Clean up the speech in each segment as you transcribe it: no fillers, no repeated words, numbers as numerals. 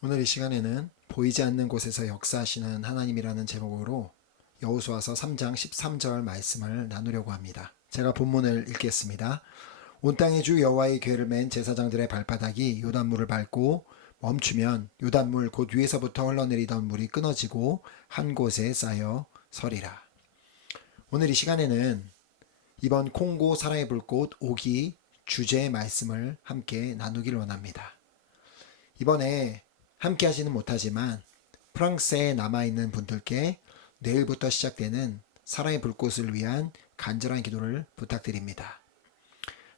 오늘 이 시간에는 보이지 않는 곳에서 역사하시는 하나님이라는 제목으로 여호수아서 3장 13절 말씀을 나누려고 합니다. 제가 본문을 읽겠습니다. 온 땅의 주 여호와의 궤를 맨 제사장들의 발바닥이 요단물을 밟고 멈추면 요단물 곧 위에서부터 흘러내리던 물이 끊어지고 한 곳에 쌓여 서리라. 오늘 이 시간에는 이번 콩고 사랑의 불꽃 5기 주제의 말씀을 함께 나누길 원합니다. 이번에 함께 하지는 못하지만 프랑스에 남아있는 분들께 내일부터 시작되는 사랑의 불꽃을 위한 간절한 기도를 부탁드립니다.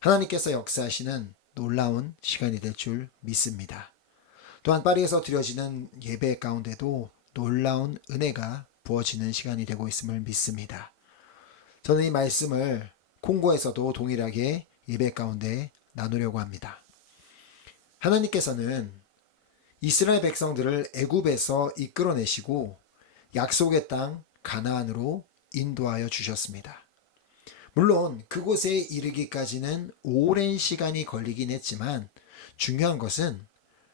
하나님께서 역사하시는 놀라운 시간이 될 줄 믿습니다. 또한 파리에서 드려지는 예배 가운데도 놀라운 은혜가 부어지는 시간이 되고 있음을 믿습니다. 저는 이 말씀을 콩고에서도 동일하게 예배 가운데 나누려고 합니다. 하나님께서는 이스라엘 백성들을 애굽에서 이끌어내시고 약속의 땅 가나안으로 인도하여 주셨습니다. 물론 그곳에 이르기까지는 오랜 시간이 걸리긴 했지만 중요한 것은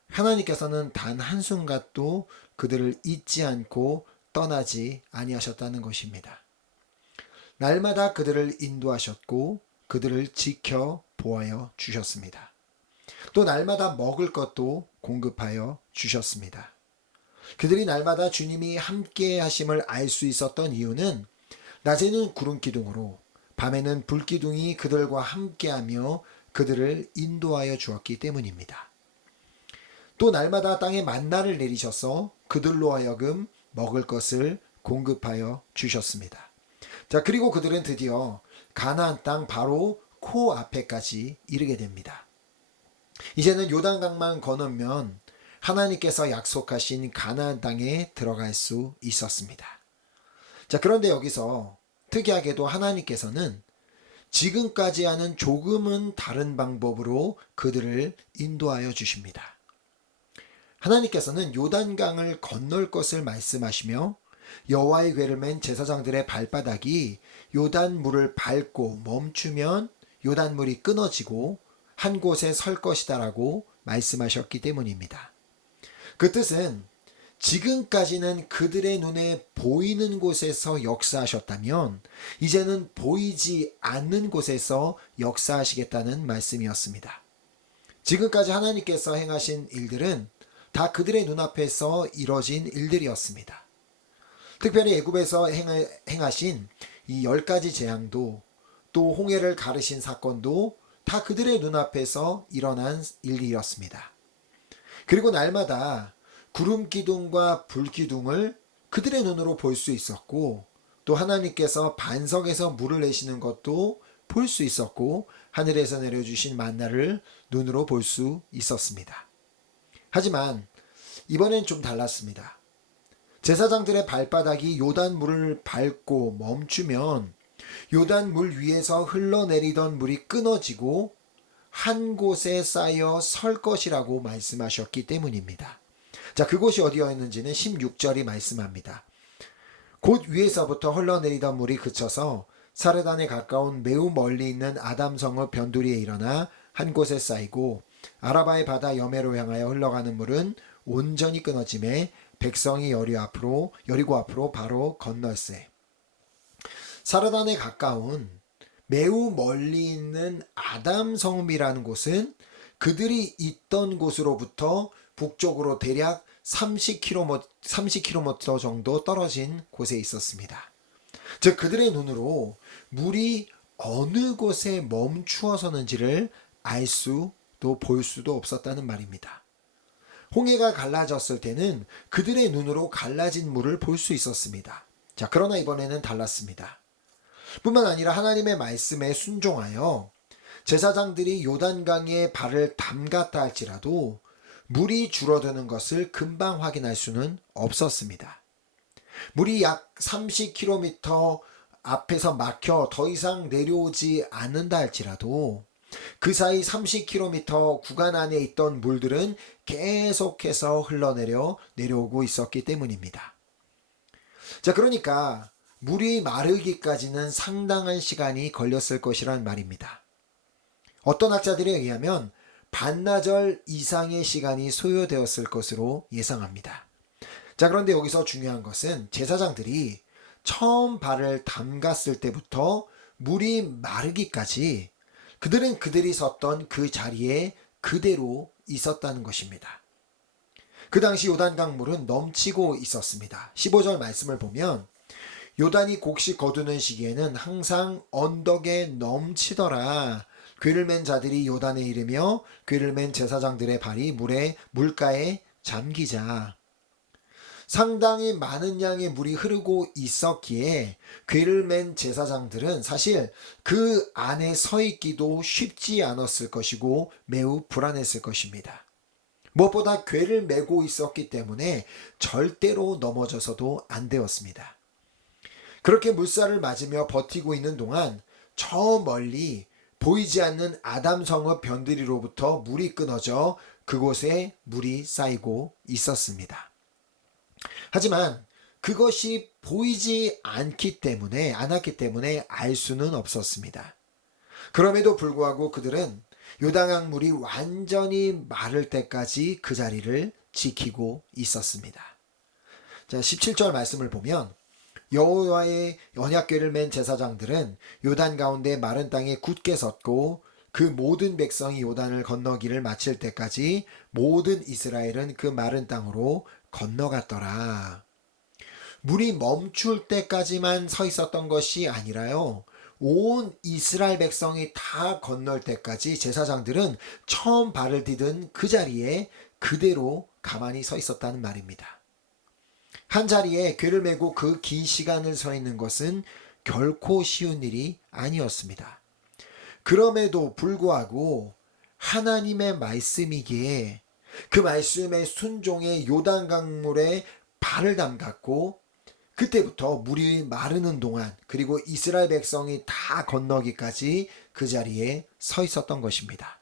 하나님께서는 단 한순간도 그들을 잊지 않고 떠나지 아니하셨다는 것입니다. 날마다 그들을 인도하셨고 그들을 지켜 보아여 주셨습니다. 또 날마다 먹을 것도 공급하여 주셨습니다. 그들이 날마다 주님이 함께 하심을 알 수 있었던 이유는 낮에는 구름 기둥으로 밤에는 불 기둥이 그들과 함께하며 그들을 인도하여 주었기 때문입니다. 또 날마다 땅에 만나를 내리셔서 그들로 하여금 먹을 것을 공급하여 주셨습니다. 자, 그리고 그들은 드디어 가나안 땅 바로 코앞에까지 이르게 됩니다. 이제는 요단강만 건너면 하나님께서 약속하신 가나안 땅에 들어갈 수 있었습니다. 자, 그런데 여기서 특이하게도 하나님께서는 지금까지와는 조금은 다른 방법으로 그들을 인도하여 주십니다. 하나님께서는 요단강을 건널 것을 말씀하시며 여호와의 궤를 맨 제사장들의 발바닥이 요단물을 밟고 멈추면 요단물이 끊어지고 한 곳에 설 것이다라고 말씀하셨기 때문입니다. 그 뜻은 지금까지는 그들의 눈에 보이는 곳에서 역사하셨다면 이제는 보이지 않는 곳에서 역사하시겠다는 말씀이었습니다. 지금까지 하나님께서 행하신 일들은 다 그들의 눈앞에서 이뤄진 일들이었습니다. 특별히 애굽에서 행하신 이 10가지 재앙도 또 홍해를 가르신 사건도 다 그들의 눈앞에서 일어난 일이었습니다. 그리고 날마다 구름 기둥과 불 기둥을 그들의 눈으로 볼 수 있었고 또 하나님께서 반석에서 물을 내시는 것도 볼 수 있었고 하늘에서 내려주신 만나를 눈으로 볼 수 있었습니다. 하지만 이번엔 좀 달랐습니다. 제사장들의 발바닥이 요단물을 밟고 멈추면 요단물 위에서 흘러내리던 물이 끊어지고 한 곳에 쌓여 설 것이라고 말씀하셨기 때문입니다. 자, 그곳이 어디였는지는 16절이 말씀합니다. 곧 위에서부터 흘러내리던 물이 그쳐서 사르단에 가까운 매우 멀리 있는 아담성읍 변두리에 일어나 한 곳에 쌓이고 아라바의 바다 여매로 향하여 흘러가는 물은 온전히 끊어짐에 백성이 여리고 앞으로 바로 건널세. 사르단에 가까운 매우 멀리 있는 아담 성읍이라는 곳은 그들이 있던 곳으로부터 북쪽으로 대략 30km 정도 떨어진 곳에 있었습니다. 즉 그들의 눈으로 물이 어느 곳에 멈추어 서는지를 알 수도 볼 수도 없었다는 말입니다. 홍해가 갈라졌을 때는 그들의 눈으로 갈라진 물을 볼 수 있었습니다. 자, 그러나 이번에는 달랐습니다. 뿐만 아니라 하나님의 말씀에 순종하여 제사장들이 요단강에 발을 담갔다 할지라도 물이 줄어드는 것을 금방 확인할 수는 없었습니다. 물이 약 30km 앞에서 막혀 더 이상 내려오지 않는다 할지라도 그 사이 30km 구간 안에 있던 물들은 계속해서 내려오고 있었기 때문입니다. 자, 그러니까 물이 마르기까지는 상당한 시간이 걸렸을 것이란 말입니다. 어떤 학자들에 의하면 반나절 이상의 시간이 소요되었을 것으로 예상합니다. 자, 그런데 여기서 중요한 것은 제사장들이 처음 발을 담갔을 때부터 물이 마르기까지 그들은 그들이 섰던 그 자리에 그대로 있었다는 것입니다. 그 당시 요단강 물은 넘치고 있었습니다. 15절 말씀을 보면 요단이 곡식 거두는 시기에는 항상 언덕에 넘치더라. 궤를 맨 자들이 요단에 이르며 궤를 맨 제사장들의 발이 물가에 잠기자. 상당히 많은 양의 물이 흐르고 있었기에 궤를 맨 제사장들은 사실 그 안에 서 있기도 쉽지 않았을 것이고 매우 불안했을 것입니다. 무엇보다 궤를 메고 있었기 때문에 절대로 넘어져서도 안 되었습니다. 그렇게 물살을 맞으며 버티고 있는 동안 저 멀리 보이지 않는 아담성읍 변두리로부터 물이 끊어져 그곳에 물이 쌓이고 있었습니다. 하지만 그것이 보이지 않았기 때문에 알 수는 없었습니다. 그럼에도 불구하고 그들은 요단강 물이 완전히 마를 때까지 그 자리를 지키고 있었습니다. 자, 17절 말씀을 보면 여호와의 언약궤를 맨 제사장들은 요단 가운데 마른 땅에 굳게 섰고 그 모든 백성이 요단을 건너기를 마칠 때까지 모든 이스라엘은 그 마른 땅으로 건너갔더라. 물이 멈출 때까지만 서 있었던 것이 아니라요. 온 이스라엘 백성이 다 건널 때까지 제사장들은 처음 발을 디딘 그 자리에 그대로 가만히 서 있었다는 말입니다. 한 자리에 궤를 메고 그 긴 시간을 서 있는 것은 결코 쉬운 일이 아니었습니다. 그럼에도 불구하고 하나님의 말씀이기에 그 말씀의 순종에 요단강물에 발을 담갔고 그때부터 물이 마르는 동안 그리고 이스라엘 백성이 다 건너기까지 그 자리에 서 있었던 것입니다.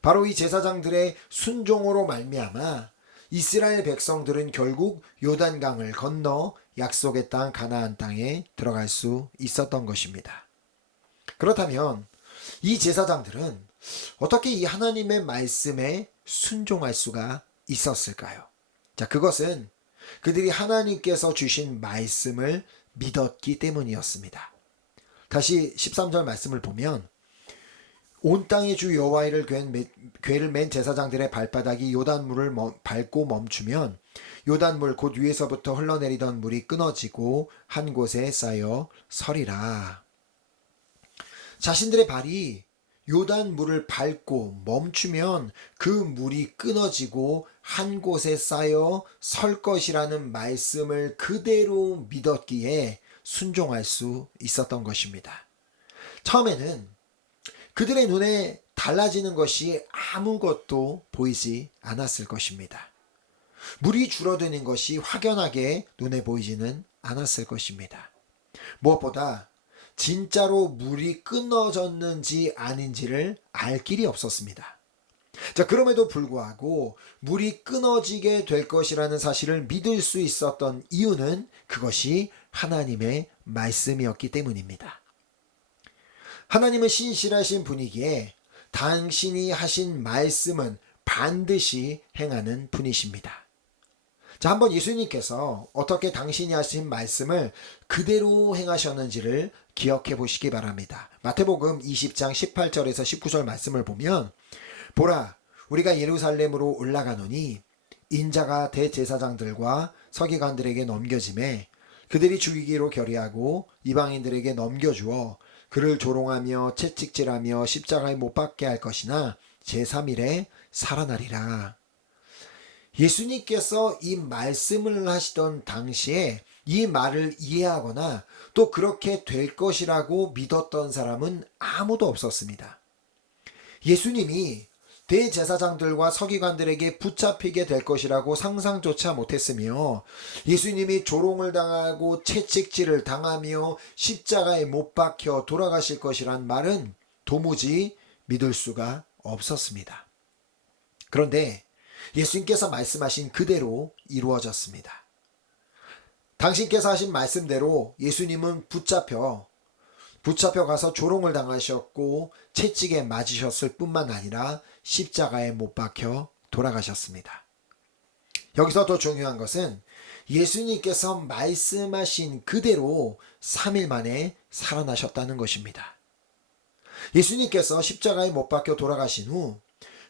바로 이 제사장들의 순종으로 말미암아 이스라엘 백성들은 결국 요단강을 건너 약속의 땅 가나안 땅에 들어갈 수 있었던 것입니다. 그렇다면 이 제사장들은 어떻게 이 하나님의 말씀에 순종할 수가 있었을까요? 자, 그것은 그들이 하나님께서 주신 말씀을 믿었기 때문이었습니다. 다시 13절 말씀을 보면 온 땅의 주 여호와를 궤를 맨 제사장들의 발바닥이 요단물을 밟고 멈추면 요단물 곧 위에서부터 흘러내리던 물이 끊어지고 한 곳에 쌓여 서리라. 자신들의 발이 요단물을 밟고 멈추면 그 물이 끊어지고 한 곳에 쌓여 설 것이라는 말씀을 그대로 믿었기에 순종할 수 있었던 것입니다. 처음에는 그들의 눈에 달라지는 것이 아무것도 보이지 않았을 것입니다. 물이 줄어드는 것이 확연하게 눈에 보이지는 않았을 것입니다. 무엇보다 진짜로 물이 끊어졌는지 아닌지를 알 길이 없었습니다. 자, 그럼에도 불구하고 물이 끊어지게 될 것이라는 사실을 믿을 수 있었던 이유는 그것이 하나님의 말씀이었기 때문입니다. 하나님은 신실하신 분이기에 당신이 하신 말씀은 반드시 행하는 분이십니다. 자, 한번 예수님께서 어떻게 당신이 하신 말씀을 그대로 행하셨는지를 기억해 보시기 바랍니다. 마태복음 20장 18절에서 19절 말씀을 보면 보라, 우리가 예루살렘으로 올라가노니 인자가 대제사장들과 서기관들에게 넘겨짐에 그들이 죽이기로 결의하고 이방인들에게 넘겨주어 그를 조롱하며 채찍질하며 십자가에 못 박게 할 것이나 제3일에 살아나리라. 예수님께서 이 말씀을 하시던 당시에 이 말을 이해하거나 또 그렇게 될 것이라고 믿었던 사람은 아무도 없었습니다. 예수님이 대제사장들과 서기관들에게 붙잡히게 될 것이라고 상상조차 못했으며 예수님이 조롱을 당하고 채찍질을 당하며 십자가에 못 박혀 돌아가실 것이란 말은 도무지 믿을 수가 없었습니다. 그런데 예수님께서 말씀하신 그대로 이루어졌습니다. 당신께서 하신 말씀대로 예수님은 붙잡혀 가서 조롱을 당하셨고 채찍에 맞으셨을 뿐만 아니라 십자가에 못 박혀 돌아가셨습니다. 여기서 더 중요한 것은 예수님께서 말씀하신 그대로 3일 만에 살아나셨다는 것입니다. 예수님께서 십자가에 못 박혀 돌아가신 후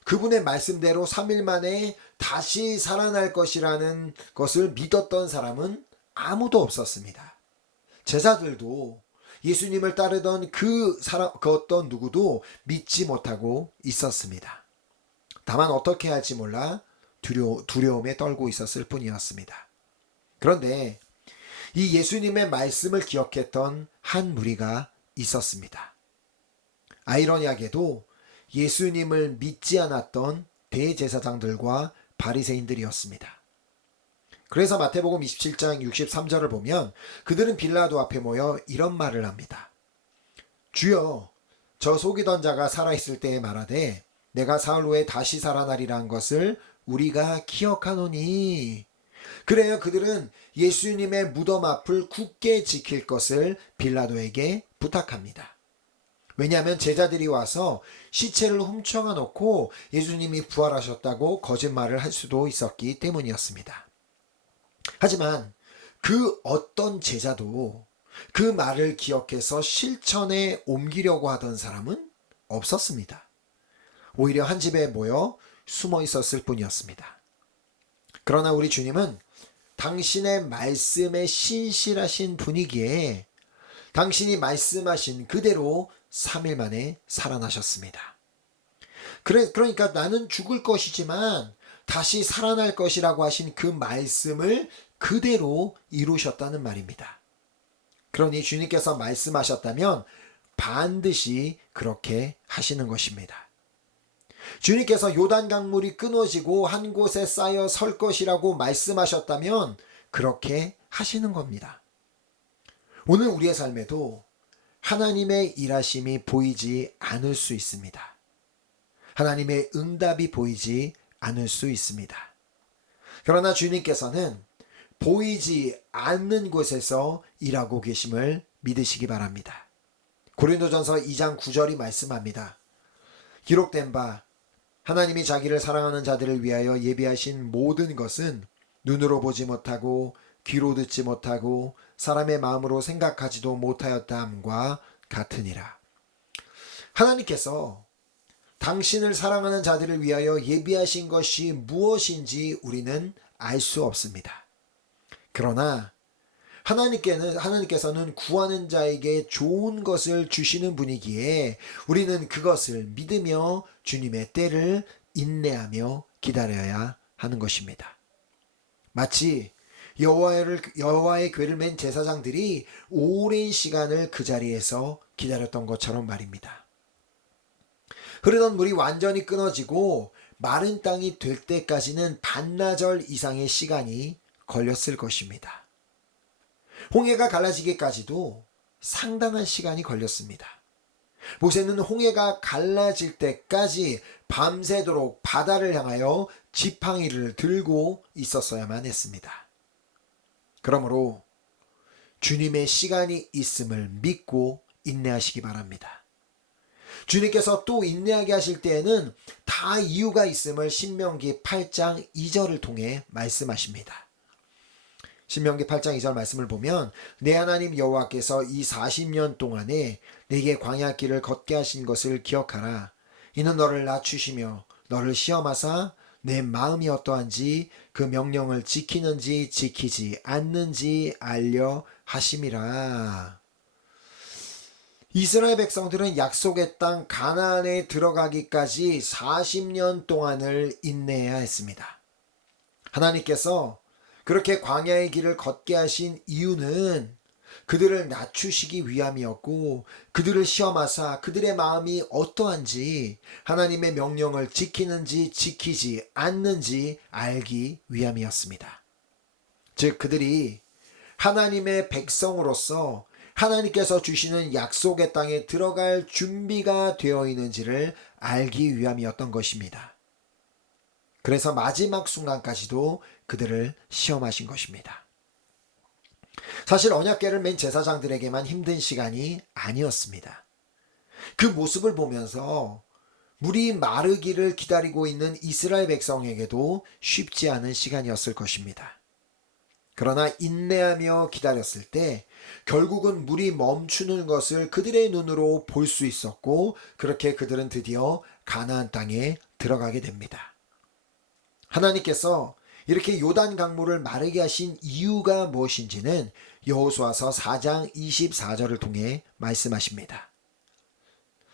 그분의 말씀대로 3일 만에 다시 살아날 것이라는 것을 믿었던 사람은 아무도 없었습니다. 제자들도 예수님을 따르던 그 어떤 누구도 믿지 못하고 있었습니다. 다만 어떻게 할지 몰라 두려움에 떨고 있었을 뿐이었습니다. 그런데 이 예수님의 말씀을 기억했던 한 무리가 있었습니다. 아이러니하게도 예수님을 믿지 않았던 대제사장들과 바리새인들이었습니다. 그래서 마태복음 27장 63절을 보면 그들은 빌라도 앞에 모여 이런 말을 합니다. 주여, 저 속이던 자가 살아있을 때에 말하되 내가 사흘 후에 다시 살아나리란 것을 우리가 기억하노니. 그래요, 그들은 예수님의 무덤 앞을 굳게 지킬 것을 빌라도에게 부탁합니다. 왜냐하면 제자들이 와서 시체를 훔쳐가 놓고 예수님이 부활하셨다고 거짓말을 할 수도 있었기 때문이었습니다. 하지만 그 어떤 제자도 그 말을 기억해서 실천에 옮기려고 하던 사람은 없었습니다. 오히려 한 집에 모여 숨어 있었을 뿐이었습니다. 그러나 우리 주님은 당신의 말씀에 신실하신 분이기에 당신이 말씀하신 그대로 3일 만에 살아나셨습니다. 그러니까 나는 죽을 것이지만 다시 살아날 것이라고 하신 그 말씀을 그대로 이루셨다는 말입니다. 그러니 주님께서 말씀하셨다면 반드시 그렇게 하시는 것입니다. 주님께서 요단 강물이 끊어지고 한 곳에 쌓여 설 것이라고 말씀하셨다면 그렇게 하시는 겁니다. 오늘 우리의 삶에도 하나님의 일하심이 보이지 않을 수 있습니다. 하나님의 응답이 보이지 않을 수 있습니다. 그러나 주님께서는 보이지 않는 곳에서 일하고 계심을 믿으시기 바랍니다. 고린도전서 2장 9절이 말씀합니다. 기록된 바 하나님이 자기를 사랑하는 자들을 위하여 예비하신 모든 것은 눈으로 보지 못하고 귀로 듣지 못하고 사람의 마음으로 생각하지도 못하였다 함과 같으니라. 하나님께서 당신을 사랑하는 자들을 위하여 예비하신 것이 무엇인지 우리는 알 수 없습니다. 그러나 하나님께서는 구하는 자에게 좋은 것을 주시는 분이기에 우리는 그것을 믿으며 주님의 때를 인내하며 기다려야 하는 것입니다. 마치 여호와의 궤를 맨 제사장들이 오랜 시간을 그 자리에서 기다렸던 것처럼 말입니다. 흐르던 물이 완전히 끊어지고 마른 땅이 될 때까지는 반나절 이상의 시간이 걸렸을 것입니다. 홍해가 갈라지기까지도 상당한 시간이 걸렸습니다. 모세는 홍해가 갈라질 때까지 밤새도록 바다를 향하여 지팡이를 들고 있었어야만 했습니다. 그러므로 주님의 시간이 있음을 믿고 인내하시기 바랍니다. 주님께서 또 인내하게 하실 때에는 다 이유가 있음을 신명기 8장 2절을 통해 말씀하십니다. 신명기 8장 2절 말씀을 보면 내 하나님 여호와께서 이 40년 동안에 내게 광야길을 걷게 하신 것을 기억하라. 이는 너를 낮추시며 너를 시험하사 내 마음이 어떠한지 그 명령을 지키는지 지키지 않는지 알려 하심이라. 이스라엘 백성들은 약속의 땅 가나안에 들어가기까지 40년 동안을 인내해야 했습니다. 하나님께서 그렇게 광야의 길을 걷게 하신 이유는 그들을 낮추시기 위함이었고 그들을 시험하사 그들의 마음이 어떠한지 하나님의 명령을 지키는지 지키지 않는지 알기 위함이었습니다. 즉 그들이 하나님의 백성으로서 하나님께서 주시는 약속의 땅에 들어갈 준비가 되어 있는지를 알기 위함이었던 것입니다. 그래서 마지막 순간까지도 그들을 시험하신 것입니다. 사실 언약궤를 맨 제사장들에게만 힘든 시간이 아니었습니다. 그 모습을 보면서 물이 마르기를 기다리고 있는 이스라엘 백성에게도 쉽지 않은 시간이었을 것입니다. 그러나 인내하며 기다렸을 때 결국은 물이 멈추는 것을 그들의 눈으로 볼 수 있었고, 그렇게 그들은 드디어 가나안 땅에 들어가게 됩니다. 하나님께서 이렇게 요단 강물을 마르게 하신 이유가 무엇인지는 여호수아서 4장 24절을 통해 말씀하십니다.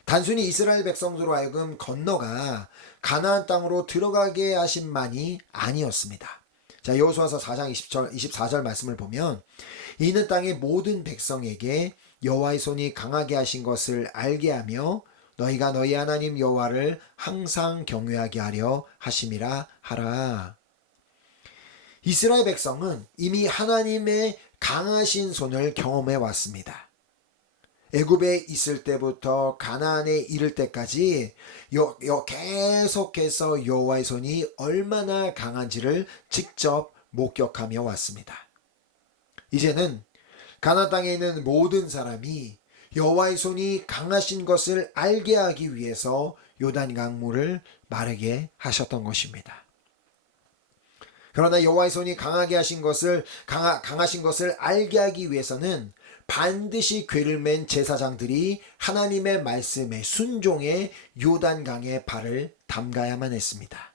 단순히 이스라엘 백성으로 하여금 건너가 가나안 땅으로 들어가게 하신만이 아니었습니다. 자, 여호수아서 4장 24절 말씀을 보면, 이는 땅의 모든 백성에게 여호와의 손이 강하게 하신 것을 알게 하며 너희가 너희 하나님 여호와를 항상 경외하게 하려 하심이라 하라. 이스라엘 백성은 이미 하나님의 강하신 손을 경험해 왔습니다. 애굽에 있을 때부터 가나안에 이를 때까지 계속해서 여호와의 손이 얼마나 강한지를 직접 목격하며 왔습니다. 이제는 가나안 땅에 있는 모든 사람이 여호와의 손이 강하신 것을 알게 하기 위해서 요단 강물을 마르게 하셨던 것입니다. 그러나 여호와의 손이 강하신 것을 알게 하기 위해서는 반드시 궤를 맨 제사장들이 하나님의 말씀에 순종해 요단강에 발을 담가야만 했습니다.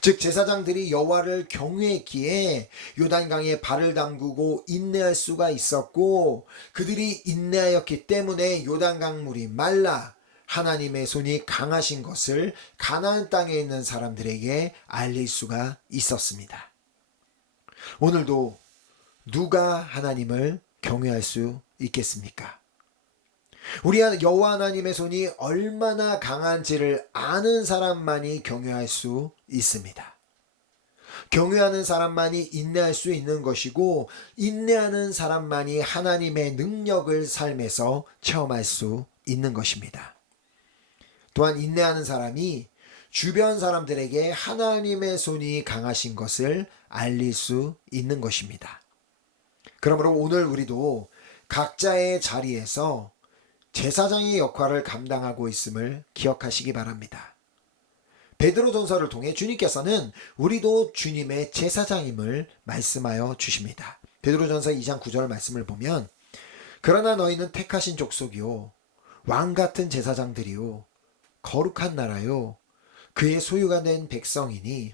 즉 제사장들이 여호와를 경외했기에 요단강에 발을 담그고 인내할 수가 있었고, 그들이 인내하였기 때문에 요단강물이 말라 하나님의 손이 강하신 것을 가나안 땅에 있는 사람들에게 알릴 수가 있었습니다. 오늘도 누가 하나님을 경외할 수 있겠습니까? 우리 여호와 하나님의 손이 얼마나 강한지를 아는 사람만이 경외할 수 있습니다. 경외하는 사람만이 인내할 수 있는 것이고, 인내하는 사람만이 하나님의 능력을 삶에서 체험할 수 있는 것입니다. 또한 인내하는 사람이 주변 사람들에게 하나님의 손이 강하신 것을 알릴 수 있는 것입니다. 그러므로 오늘 우리도 각자의 자리에서 제사장의 역할을 감당하고 있음을 기억하시기 바랍니다. 베드로전서를 통해 주님께서는 우리도 주님의 제사장임을 말씀하여 주십니다. 베드로전서 2장 9절 말씀을 보면, 그러나 너희는 택하신 족속이요 왕같은 제사장들이요 거룩한 나라요 그의 소유가 된 백성이니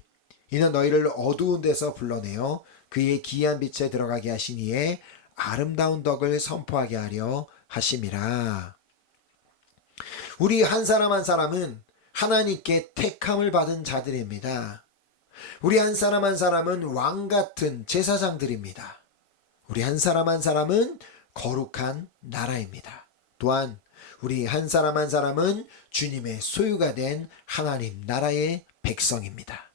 이는 너희를 어두운 데서 불러내어 그의 기이한 빛에 들어가게 하신 이의 아름다운 덕을 선포하게 하려 하심이라. 우리 한 사람 한 사람은 하나님께 택함을 받은 자들입니다. 우리 한 사람 한 사람은 왕같은 제사장들입니다. 우리 한 사람 한 사람은 거룩한 나라입니다. 또한 우리 한 사람 한 사람은 주님의 소유가 된 하나님 나라의 백성입니다.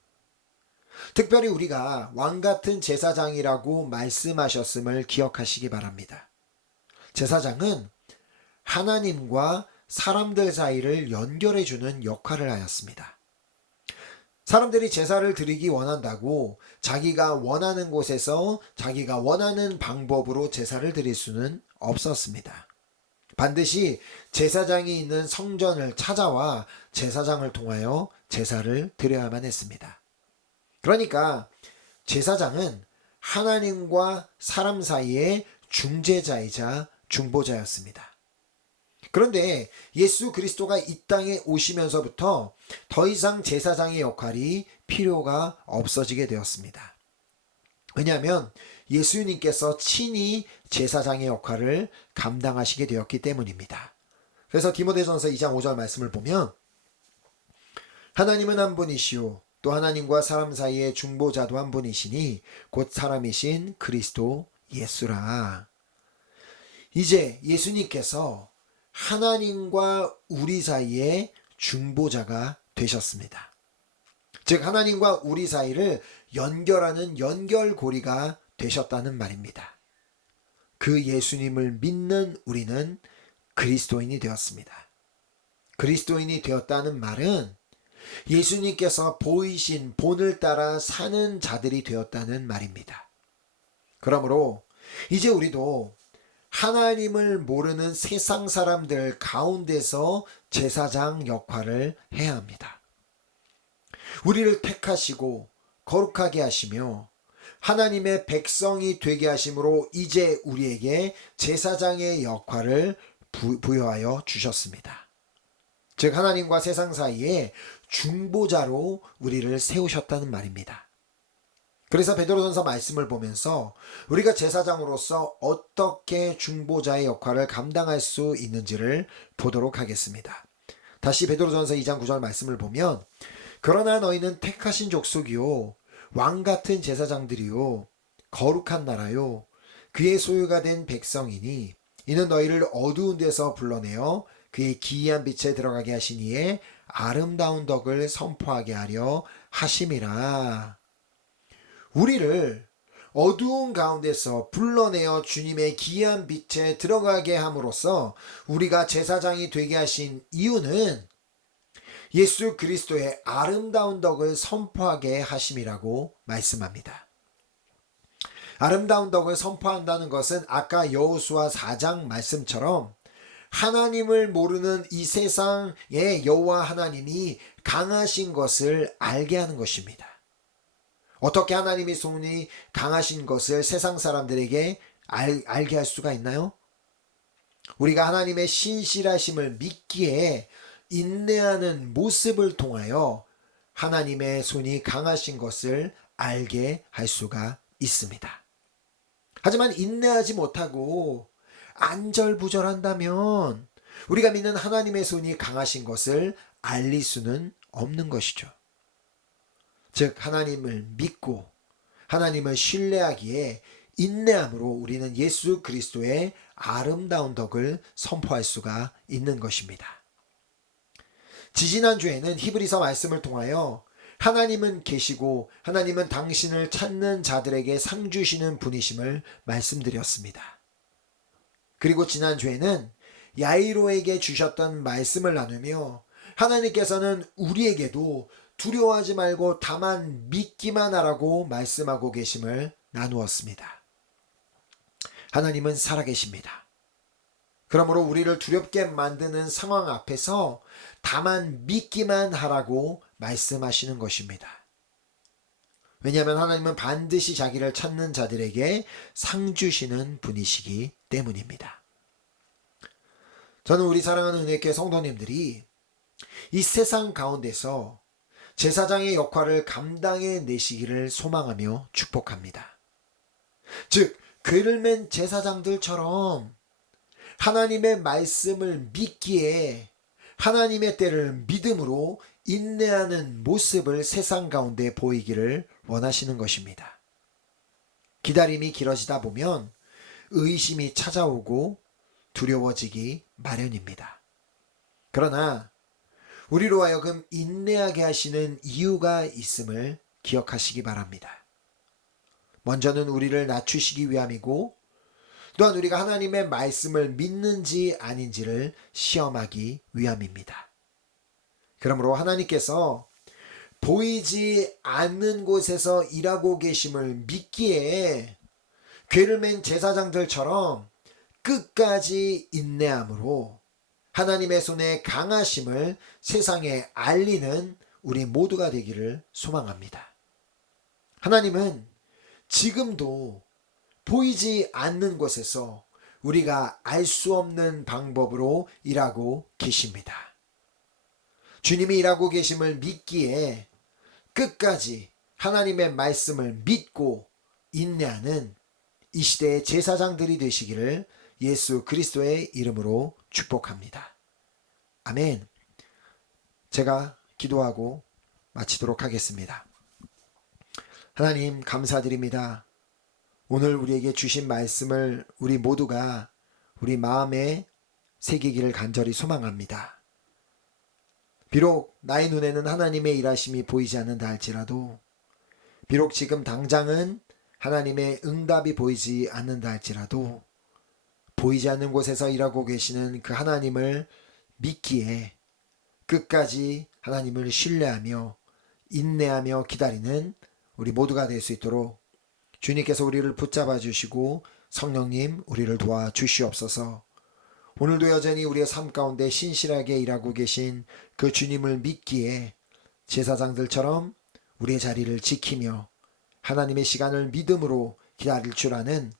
특별히 우리가 왕같은 제사장이라고 말씀하셨음을 기억하시기 바랍니다. 제사장은 하나님과 사람들 사이를 연결해주는 역할을 하였습니다. 사람들이 제사를 드리기 원한다고 자기가 원하는 곳에서 자기가 원하는 방법으로 제사를 드릴 수는 없었습니다. 반드시 제사장이 있는 성전을 찾아와 제사장을 통하여 제사를 드려야만 했습니다. 그러니까 제사장은 하나님과 사람 사이의 중재자이자 중보자였습니다. 그런데 예수 그리스도가 이 땅에 오시면서부터 더 이상 제사장의 역할이 필요가 없어지게 되었습니다. 왜냐하면 예수님께서 친히 제사장의 역할을 감당하시게 되었기 때문입니다. 그래서 디모데전서 2장 5절 말씀을 보면, 하나님은 한 분이시오 또 하나님과 사람 사이의 중보자도 한 분이시니 곧 사람이신 그리스도 예수라. 이제 예수님께서 하나님과 우리 사이의 중보자가 되셨습니다. 즉 하나님과 우리 사이를 연결하는 연결고리가 되셨다는 말입니다. 그 예수님을 믿는 우리는 그리스도인이 되었습니다. 그리스도인이 되었다는 말은 예수님께서 보이신 본을 따라 사는 자들이 되었다는 말입니다. 그러므로 이제 우리도 하나님을 모르는 세상 사람들 가운데서 제사장 역할을 해야 합니다. 우리를 택하시고 거룩하게 하시며 하나님의 백성이 되게 하심으로 이제 우리에게 제사장의 역할을 부여하여 주셨습니다. 즉 하나님과 세상 사이에 중보자로 우리를 세우셨다는 말입니다. 그래서 베드로전서 말씀을 보면서 우리가 제사장으로서 어떻게 중보자의 역할을 감당할 수 있는지를 보도록 하겠습니다. 다시 베드로전서 2장 9절 말씀을 보면 그러나 너희는 택하신 족속이요 왕같은 제사장들이요 거룩한 나라요 그의 소유가 된 백성이니 이는 너희를 어두운 데서 불러내어 그의 기이한 빛에 들어가게 하신 이의 아름다운 덕을 선포하게 하려 하심이라. 우리를 어두운 가운데서 불러내어 주님의 기이한 빛에 들어가게 함으로써 우리가 제사장이 되게 하신 이유는 예수 그리스도의 아름다운 덕을 선포하게 하심이라고 말씀합니다. 아름다운 덕을 선포한다는 것은 아까 여호수아 4장 말씀처럼 하나님을 모르는 이 세상의 여호와 하나님이 강하신 것을 알게 하는 것입니다. 어떻게 하나님의 손이 강하신 것을 세상 사람들에게 알게 할 수가 있나요? 우리가 하나님의 신실하심을 믿기에 인내하는 모습을 통하여 하나님의 손이 강하신 것을 알게 할 수가 있습니다. 하지만 인내하지 못하고 안절부절한다면 우리가 믿는 하나님의 손이 강하신 것을 알릴 수는 없는 것이죠. 즉 하나님을 믿고 하나님을 신뢰하기에 인내함으로 우리는 예수 그리스도의 아름다운 덕을 선포할 수가 있는 것입니다. 지지난주에는 히브리서 말씀을 통하여 하나님은 계시고 하나님은 당신을 찾는 자들에게 상 주시는 분이심을 말씀드렸습니다. 그리고 지난주에는 야이로에게 주셨던 말씀을 나누며 하나님께서는 우리에게도 두려워하지 말고 다만 믿기만 하라고 말씀하고 계심을 나누었습니다. 하나님은 살아계십니다. 그러므로 우리를 두렵게 만드는 상황 앞에서 다만 믿기만 하라고 말씀하시는 것입니다. 왜냐하면 하나님은 반드시 자기를 찾는 자들에게 상 주시는 분이시기 때문입니다. 저는 우리 사랑하는 은혜교회 성도님들이 이 세상 가운데서 제사장의 역할을 감당해 내시기를 소망하며 축복합니다. 즉 궤를 맨 제사장들처럼 하나님의 말씀을 믿기에 하나님의 때를 믿음으로 인내하는 모습을 세상 가운데 보이기를 원하시는 것입니다. 기다림이 길어지다 보면 의심이 찾아오고 두려워지기 마련입니다. 그러나 우리로 하여금 인내하게 하시는 이유가 있음을 기억하시기 바랍니다. 먼저는 우리를 낮추시기 위함이고 또한 우리가 하나님의 말씀을 믿는지 아닌지를 시험하기 위함입니다. 그러므로 하나님께서 보이지 않는 곳에서 일하고 계심을 믿기에 궤를 맨 제사장들처럼 끝까지 인내함으로 하나님의 손의 강하심을 세상에 알리는 우리 모두가 되기를 소망합니다. 하나님은 지금도 보이지 않는 곳에서 우리가 알 수 없는 방법으로 일하고 계십니다. 주님이 일하고 계심을 믿기에 끝까지 하나님의 말씀을 믿고 인내하는 이 시대의 제사장들이 되시기를 예수 그리스도의 이름으로 축복합니다. 아멘. 제가 기도하고 마치도록 하겠습니다. 하나님 감사드립니다. 오늘 우리에게 주신 말씀을 우리 모두가 우리 마음에 새기기를 간절히 소망합니다. 비록 나의 눈에는 하나님의 일하심이 보이지 않는다 할지라도 비록 지금 당장은 하나님의 응답이 보이지 않는다 할지라도 보이지 않는 곳에서 일하고 계시는 그 하나님을 믿기에 끝까지 하나님을 신뢰하며 인내하며 기다리는 우리 모두가 될 수 있도록 주님께서 우리를 붙잡아 주시고 성령님 우리를 도와 주시옵소서. 오늘도 여전히 우리의 삶 가운데 신실하게 일하고 계신 그 주님을 믿기에 제사장들처럼 우리의 자리를 지키며 하나님의 시간을 믿음으로 기다릴 줄 아는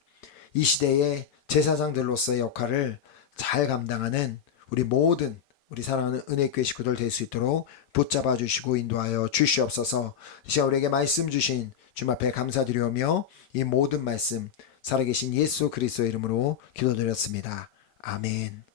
이 시대의 제사장들로서의 역할을 잘 감당하는 우리 모든 우리 사랑하는 은혜교회 식구들 될 수 있도록 붙잡아 주시고 인도하여 주시옵소서. 이 시간 우리에게 말씀 주신 주님 앞에 감사드리오며 이 모든 말씀 살아계신 예수 그리스도의 이름으로 기도드렸습니다. 아멘.